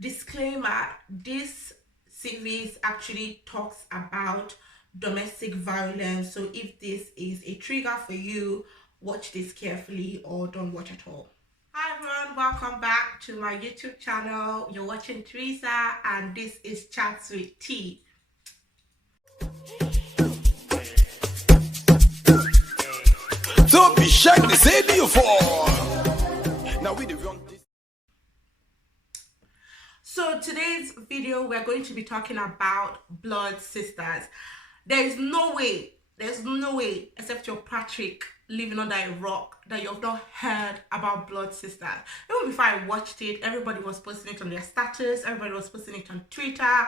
Disclaimer, this series actually talks about domestic violence, so if this is a trigger for you, watch this carefully or don't watch at all. Hi everyone, welcome back to my YouTube channel. You're watching Teresa and this is Chats with T. Don't be shy, they say you for. Now we the wrong. So today's video, we're going to be talking about blood sisters. There's no way, except you're Patrick living under a rock, that you've not heard about blood sisters. Even before I watched it, everybody was posting it on their status, everybody was posting it on Twitter.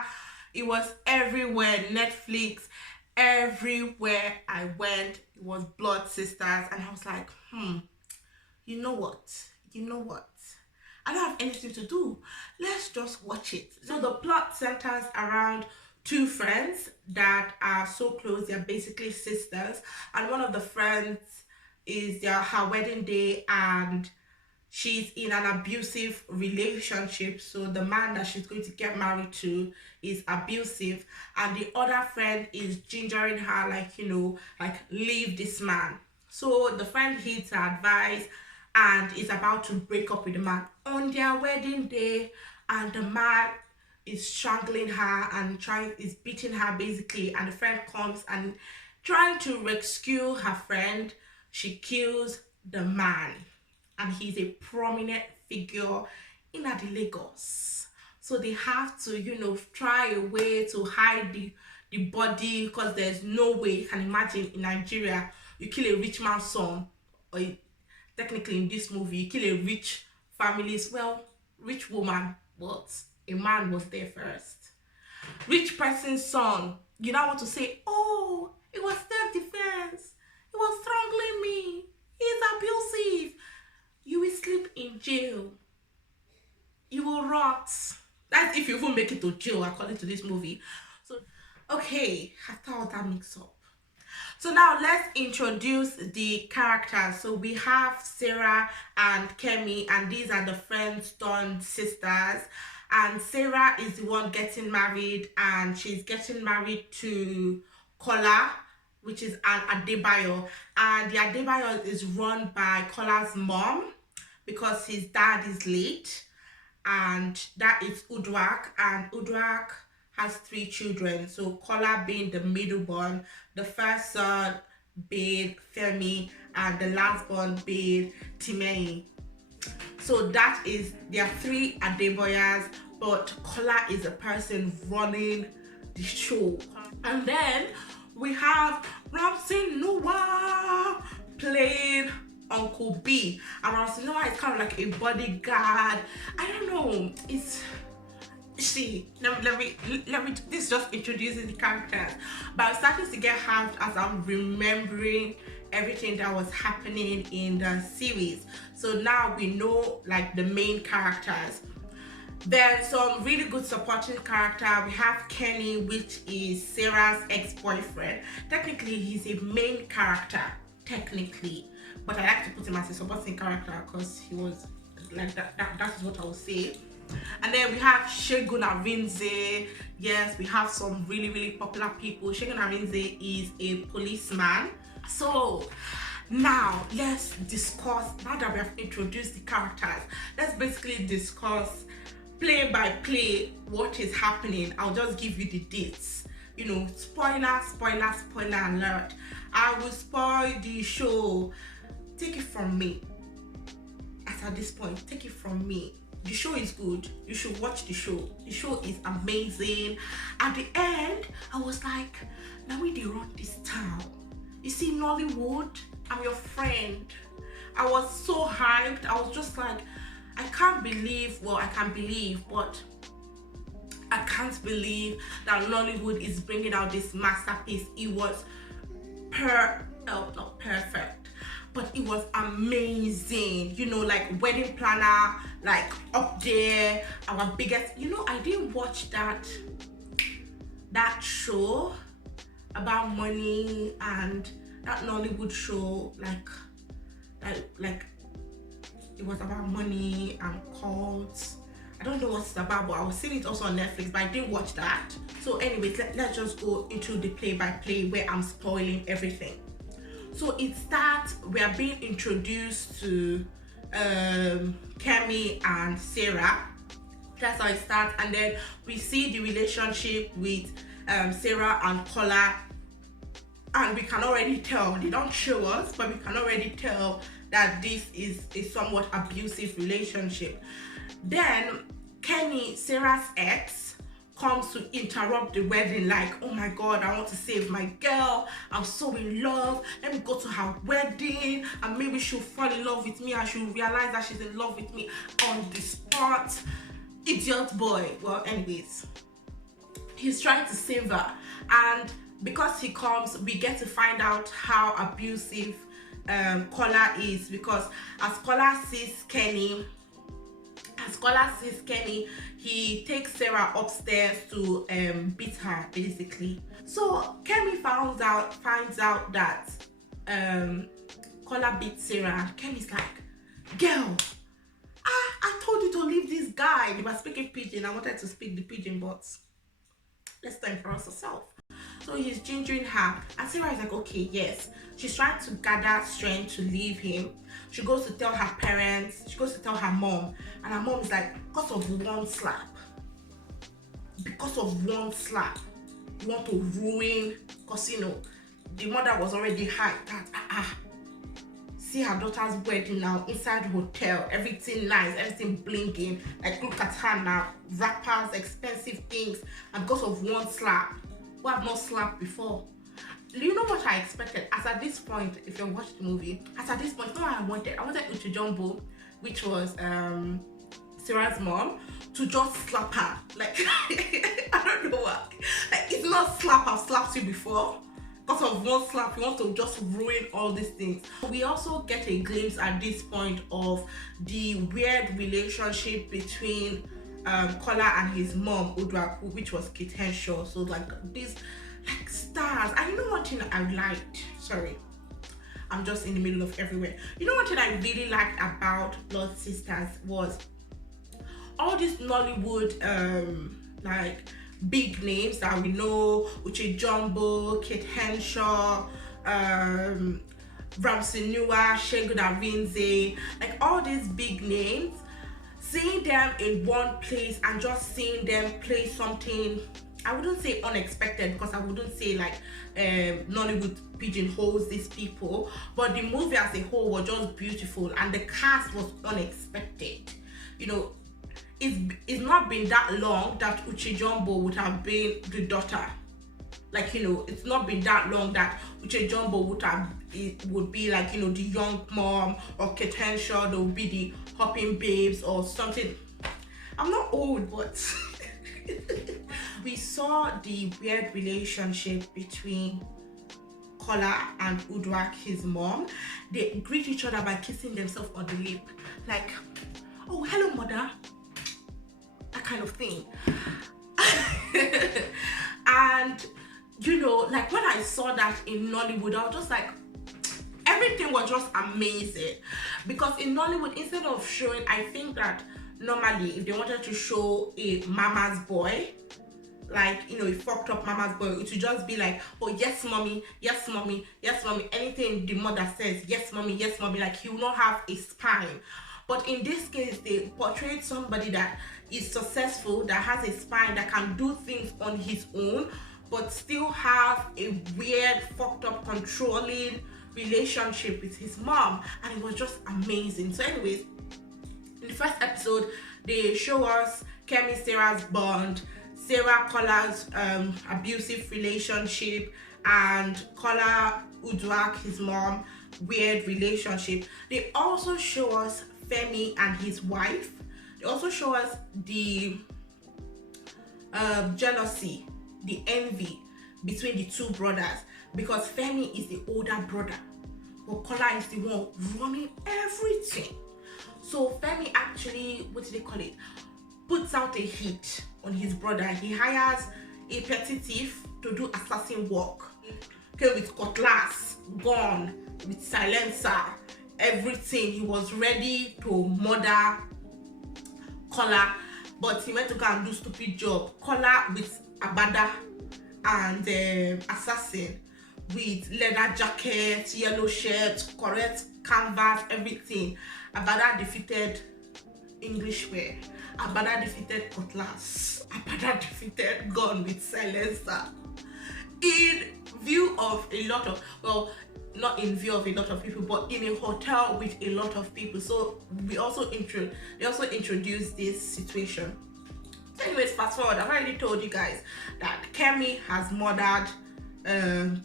It was everywhere, Netflix, everywhere I went, it was blood sisters. And I was like, you know what? I don't have anything to do. Let's just watch it. So the plot centers around two friends that are so close. They're basically sisters. And one of the friends is her wedding day and she's in an abusive relationship. So the man that she's going to get married to is abusive. And the other friend is gingering her, like leave this man. So the friend heeds her advice and is about to break up with the man on their wedding day, and the man is strangling her and is beating her basically, and the friend comes and trying to rescue her friend. She kills the man, and he's a prominent figure in Lagos. So they have to, try a way to hide the body, because there's no way you can imagine in Nigeria you kill a rich man's son, or technically in this movie you kill a rich rich woman, but a man was there first. Rich person's son, you now want to say, oh, it was self-defense, he was strangling me, he's abusive. You will sleep in jail, you will rot. That's if you even make it to jail according to this movie. So okay, after all that mix up, so now let's introduce the characters. So we have Sarah and Kemi, and these are the friends turned sisters. And Sarah is the one getting married, and she's getting married to Kola, which is an Adebayo. And the Adebayo is run by Kola's mom because his dad is late, and that is Udwak, and Udwak has 3 children. So Kola being the middle born, the first son being Femi, and the last born being Timei. So that is, there are 3 Adeboyas, but Kola is a person running the show. And then we have Ramsey Noah playing Uncle B, and Ramsey Noah is kind of like a bodyguard. I don't know, it's, see, let me this is just introducing the characters, but I'm starting to get hyped as I'm remembering everything that was happening in the series. So now we know like the main characters. Then some really good supporting character. We have Kenny, which is Sarah's ex-boyfriend. Technically he's a main character, technically, but I like to put him as a supporting character because he was like that is what I would say. And then we have Segun Arinze. Yes, we have some really popular people. Segun Arinze is a policeman. So now let's discuss, now that we have introduced the characters, let's basically discuss play by play what is happening. I'll just give you the dates. Spoiler alert. I will spoil the show. Take it from me. At this point, take it from me. The show is good. You should watch the show. The show is amazing. At the end, I was like, now we run this town. You see, Nollywood, I'm your friend. I was so hyped. I was just like, I can't believe, well, I can believe, but I can't believe that Nollywood is bringing out this masterpiece. It was not perfect, but it was amazing. Like Wedding Planner, like up there, our biggest, I didn't watch that show about money, and that Nollywood show, like it was about money and cults I don't know what it's about, but I was seeing it also on Netflix, but I didn't watch that. So anyways, let's just go into the play-by-play where I'm spoiling everything. So it starts, we are being introduced to Kemi and Sarah. That's how it starts, and then we see the relationship with Sarah and Kola, and we can already tell, they don't show us, but we can already tell that this is a somewhat abusive relationship. Then Kemi, Sarah's ex, comes to interrupt the wedding, like, oh my god, I want to save my girl, I'm so in love, let me go to her wedding and maybe she'll fall in love with me and she'll realize that she's in love with me on the spot. Idiot boy. Well, anyways, he's trying to save her, and because he comes, we get to find out how abusive Kola is, because as Kola sees Kenny, he takes Sarah upstairs to beat her, basically. So Kemi finds out that Kola beat Sarah, and Kemi's like, girl, I told you to leave this guy. They were speaking pidgin. I wanted to speak the pidgin, but let's time for us herself. So he's gingering her, and Sarah is like, okay, yes. She's trying to gather strength to leave him. She goes to tell her parents, she goes to tell her mom, and her mom is like, because of one slap, you want to ruin, because you know, the mother was already high. See her daughter's wedding now, inside the hotel, everything nice, everything blinking, like look at her now, wrappers, expensive things, and because of one slap, who have not slapped before. You know what I expected? As at this point, if you watched the movie, as at this point, you know what I wanted Uche Jumbo, which was Sarah's mom, to just slap her. Like, I don't know what. Like, it's not slap, I've slapped you before. Because of one slap, you want to just ruin all these things. We also get a glimpse at this point of the weird relationship between Kola and his mom, Udra, which was Kate Henshaw. So like these like stars. And you know one thing I liked? Sorry, I'm just in the middle of everywhere. You know one thing I really liked about Blood Sisters was all these Nollywood like big names that we know, Uche Jumbo, Kate Henshaw, Ramsey Nua, Shegun Arinze, like all these big names, seeing them in one place and just seeing them play something, I wouldn't say unexpected, because I wouldn't say like Nollywood pigeonholes these people, but the movie as a whole was just beautiful and the cast was unexpected. You know, it's not been that long that Uche Jumbo would have been the daughter. Like, you know, it's not been that long that Uche Jumbo would be like, you know, the young mom, or Kate Henshaw, they would be the hopping babes or something. I'm not old, but we saw the weird relationship between Kola and Udrak, his mom. They greet each other by kissing themselves on the lip, like, oh, hello mother, that kind of thing. And you know, like when I saw that in Nollywood, I was just like, everything was just amazing. Because in Nollywood, instead of showing, I think that normally if they wanted to show a mama's boy, like, you know, a fucked up mama's boy, it would just be like, oh, yes mommy, yes mommy, yes mommy, anything the mother says, yes mommy, like he will not have a spine. But in this case, they portrayed somebody that is successful, that has a spine, that can do things on his own, but still have a weird, fucked up, controlling relationship with his mom. And it was just amazing. So anyways, in the first episode, they show us Kemi, Sarah's bond, Sarah, Kola's abusive relationship, and Kola, Udrak, his mom, weird relationship. They also show us Femi and his wife. They also show us the jealousy, the envy between the two brothers, because Femi is the older brother, but Kola is the one running everything. So Femi actually, what do they call it, puts out a hit on his brother. He hires a petty thief to do assassin work, okay, with cutlass, gun, with silencer, everything. He was ready to murder Kola, but he went to go and do stupid job. Collar with abada and assassin with leather jacket, yellow shirt, correct canvas, everything. Abada defeated English wear. Abada defeated cutlass. Abada defeated gun with silencer. In view of a lot of, well, not in view of a lot of people, but in a hotel with a lot of people. So they also introduced this situation. So anyways, fast forward, I've already told you guys that Kemi has murdered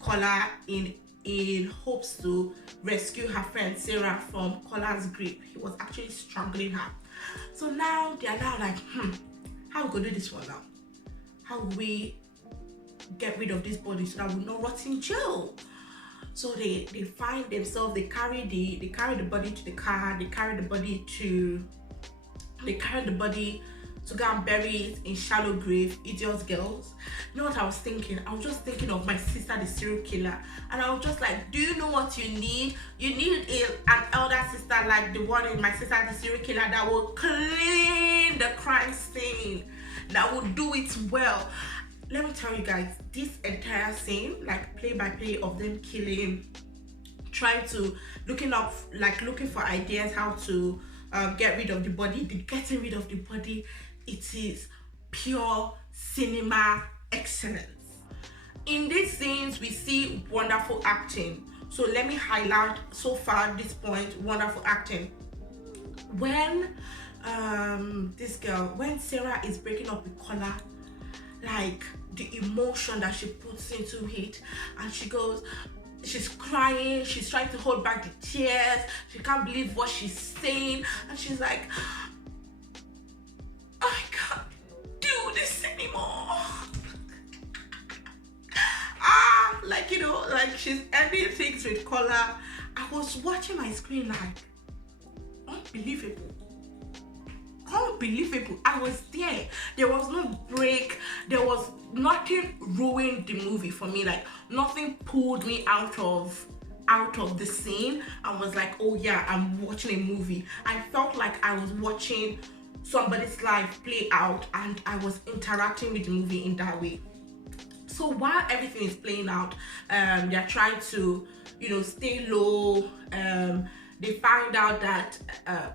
Kola in hopes to rescue her friend Sarah from Kola's grip. He was actually strangling her. So now they are now like, how we gonna do this one now? How will we get rid of this body so that we'll not rot in jail? So they find themselves, they carry the body to the car, they carry the body to go and bury it in shallow grave. Idiot girls. You know what I was thinking? I was just thinking of my sister, the serial killer, and I was just like, do you know what you need? You need an elder sister like the one in my sister, the serial killer, that will clean the crime scene, that will do it well. Let me tell you guys, this entire scene, like play by play of them killing, trying to looking for ideas how to get rid of the body, the getting rid of the body, it is pure cinema excellence. In these scenes, we see wonderful acting. So let me highlight so far at this point, wonderful acting. When when Sarah is breaking up with Kola, like the emotion that she puts into it, and she's crying, she's trying to hold back the tears, she can't believe what she's saying, and she's like, I can't do this anymore. Like she's ending things with Kola. I was watching my screen like, unbelievable. I was there. There was no break. There was nothing ruined the movie for me. Like nothing pulled me out of the scene. I was like, oh yeah, I'm watching a movie. I felt like I was watching somebody's life play out, and I was interacting with the movie in that way. So while everything is playing out, they're trying to, stay low. They find out that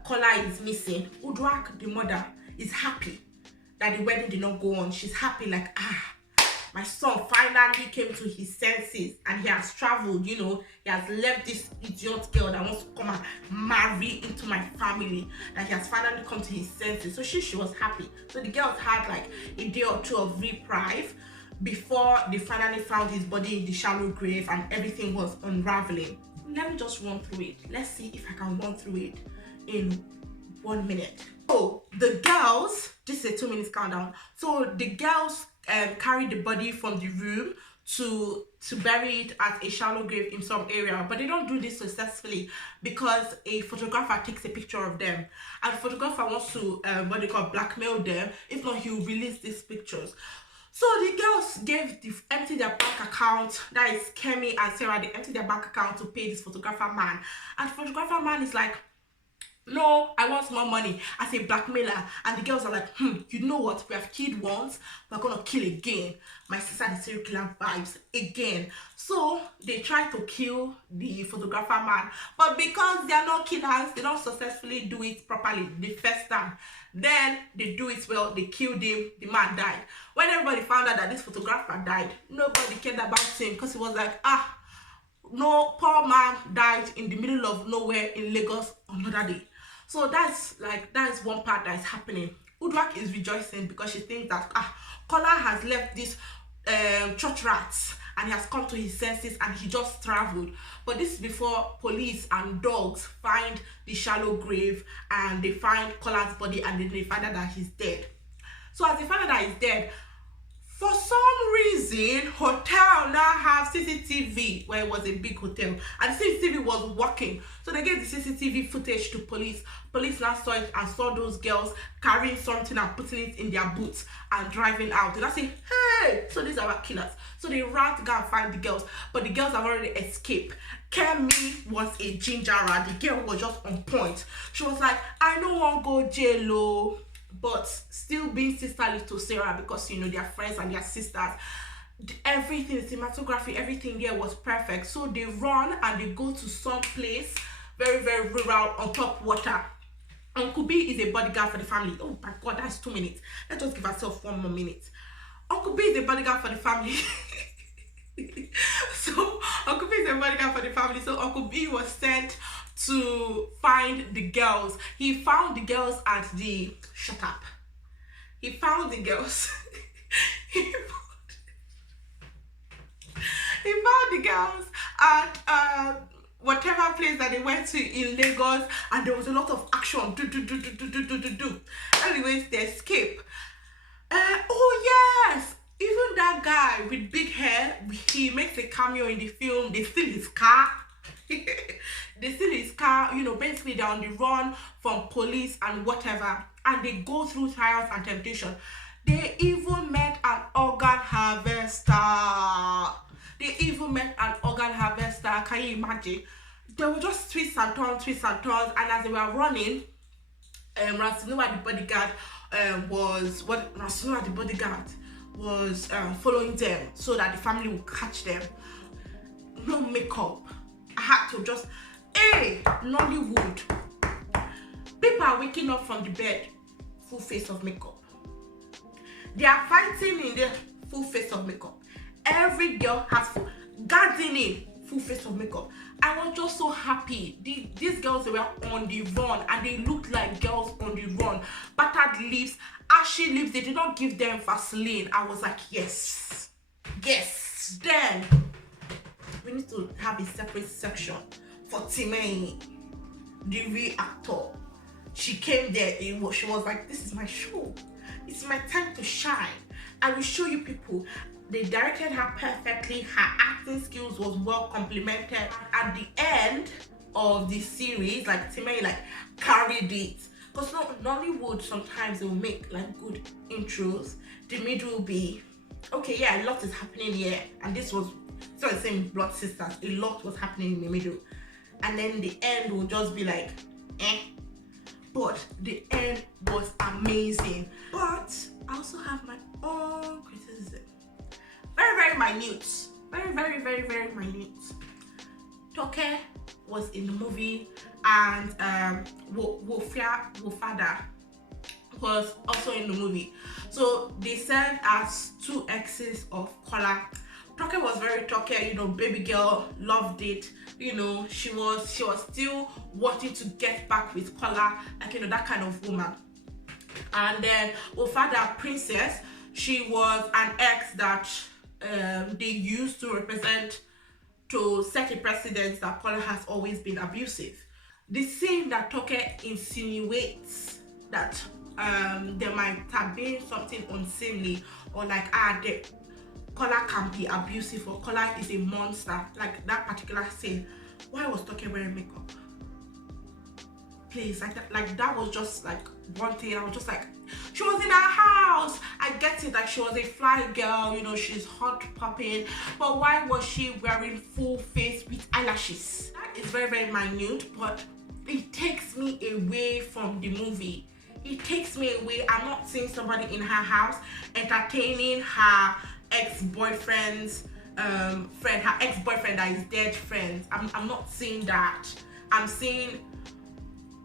Kola is missing. Udwak, the mother, is happy that the wedding did not go on. She's happy, like, my son finally came to his senses and he has traveled, he has left this idiot girl that wants to come and marry into my family, that he has finally come to his senses. So she was happy. So the girls had like a day or two of reprieve before they finally found his body in the shallow grave and everything was unraveling. Let me just run through it. Let's see if I can run through it in 1 minute. So the girls, this is a 2 minutes countdown. So the girls carried the body from the room to bury it at a shallow grave in some area, but they don't do this successfully because a photographer takes a picture of them, and the photographer wants to blackmail them. If not, he will release these pictures. So the girls emptied their bank account, that is Kemi and Sarah, they emptied their bank account to pay this photographer man. And the photographer man is like, no, I want more money as a blackmailer. And the girls are like, you know what? We have killed once, we're gonna kill again. My sister, the serial killer vibes again. So they try to kill the photographer man, but because they are not killers, they don't successfully do it properly the first time. Then they do it well, they killed him, the man died. When everybody found out that this photographer died, nobody cared about him because he was like, no, poor man died in the middle of nowhere in Lagos another day. So that's one part that is happening. Udwak is rejoicing because she thinks that Kola has left this church rats and he has come to his senses and he just traveled. But this is before police and dogs find the shallow grave and they find Kola's body, and then they find out that he's dead. So as they find out that he's dead, for some reason, hotel now have CCTV, where it was a big hotel, and the CCTV was working. So they gave the CCTV footage to police. Police now saw it and saw those girls carrying something and putting it in their boots and driving out. And I say, hey, so these are our killers. So they ran to go and find the girls, but the girls have already escaped. Kemi was a ginger rat. The girl was just on point. She was like, I don't want to go jail. but still being sisterly to Sarah, because you know they're friends and they're sisters. Everything, cinematography, everything there was perfect. So they run and they go to some place very, very rural on top water. Uncle B is a bodyguard for the family. Oh my god, that's 2 minutes. Let's just give ourselves 1 more minute. Uncle B is a bodyguard for the family. So Uncle B is a bodyguard for the family. So Uncle B was sent to find the girls. He found the girls at the shut up. He found the girls. He found the girls at whatever place that they went to in Lagos, and there was a lot of action. Do. Anyways, they escape. Oh yes, even that guy with big hair, he makes a cameo in the film. They steal his car. They steal his car. You know, basically they're on the run from police and whatever, and they go through trials and temptation. They even met an organ harvester. Can you imagine? There were just twists and turns, and as they were running, Ransinoa the bodyguard was following them so that the family would catch them. No makeup. I had to just, hey, Nollywood. People are waking up from the bed, full face of makeup. They are fighting in their full face of makeup. Every girl has full gardening, full face of makeup. I was just so happy. These girls, they were on the run, and they looked like girls on the run. Battered lips, ashy lips. They did not give them Vaseline. I was like, yes. Then we need to have a separate section for Timei, the real actor. She came there. She was like, this is my show. It's my time to shine. I will show you people. They directed her perfectly. Her acting skills was well complimented. At the end of the series, like Timei like carried it. Because Nollywood, sometimes they'll make like good intros. The middle will be, okay, yeah, a lot is happening here. And this was, so the same Blood Sisters, a lot was happening in the middle. And then the end will just be like, eh. But the end was amazing. But I also have my own criticism. Very minute. Very minute. Toke was in the movie, and Wofada was also in the movie. So they served as two exes of Kola. Toke was very Toke, you know, baby girl, loved it. You know, she was still wanting to get back with Kola, like, you know, that kind of woman. And then Wofada Princess, she was an ex that they used to represent, to set a precedent that Kola has always been abusive. The scene that Toke insinuates that there might have been something unseemly, or like Kola can be abusive, or Kola is a monster, like that particular scene. Why was Toke wearing makeup? Please, like that was just like one thing. I was just like, she was in her house. I get it, like she was a fly girl, you know, she's hot popping, but why was she wearing full face with eyelashes? That is very minute, but it takes me away from the movie. It takes me away. I'm not seeing somebody in her house entertaining her ex-boyfriend's friend, her ex-boyfriend that is dead friends. I'm not seeing that. I'm seeing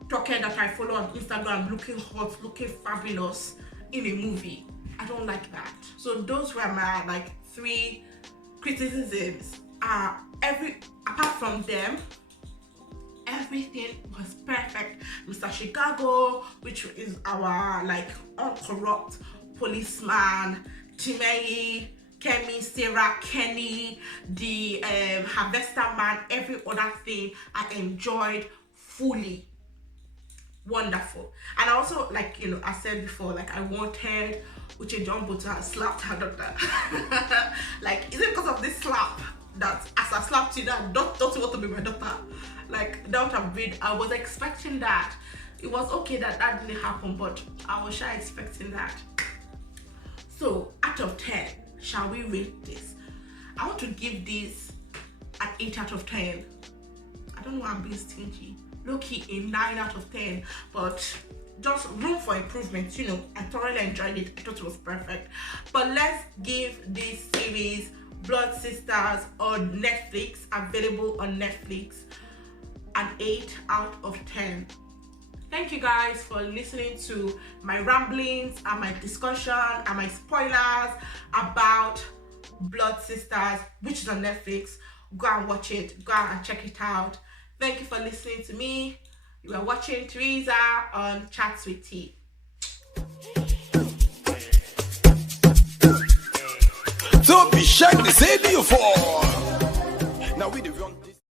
Toke that I follow on Instagram looking hot, looking fabulous in a movie. I don't like that. So those were my like 3 criticisms. Apart from them, everything was perfect. Mr. Chicago, which is our like uncorrupt policeman, Timei, Kemi, Sarah, Kenny, the harvester man, every other thing I enjoyed fully. Wonderful. And I also, like, you know, I said before, like, I wanted Uche Jumbo to have slapped her daughter. Like, is it because of this slap that as I slapped you, that don't you want to be my daughter? Like, that would have been, I was expecting that. It was okay that that didn't happen, but I was sure expecting that. So out of 10, shall we rate this? I want to give this an 8 out of 10. I don't know why I'm being stingy. Low-key a 9 out of 10, but just room for improvement. You know, I thoroughly enjoyed it. I thought it was perfect. But let's give this series, Blood Sisters, on Netflix, available on Netflix, an 8 out of 10. Thank you guys for listening to my ramblings and my discussion and my spoilers about Blood Sisters, which is on Netflix. Go and watch it. Go and check it out. Thank you for listening to me. You are watching Teresa on ChatsWithT. Don't be shy, they say you for. Now we the run.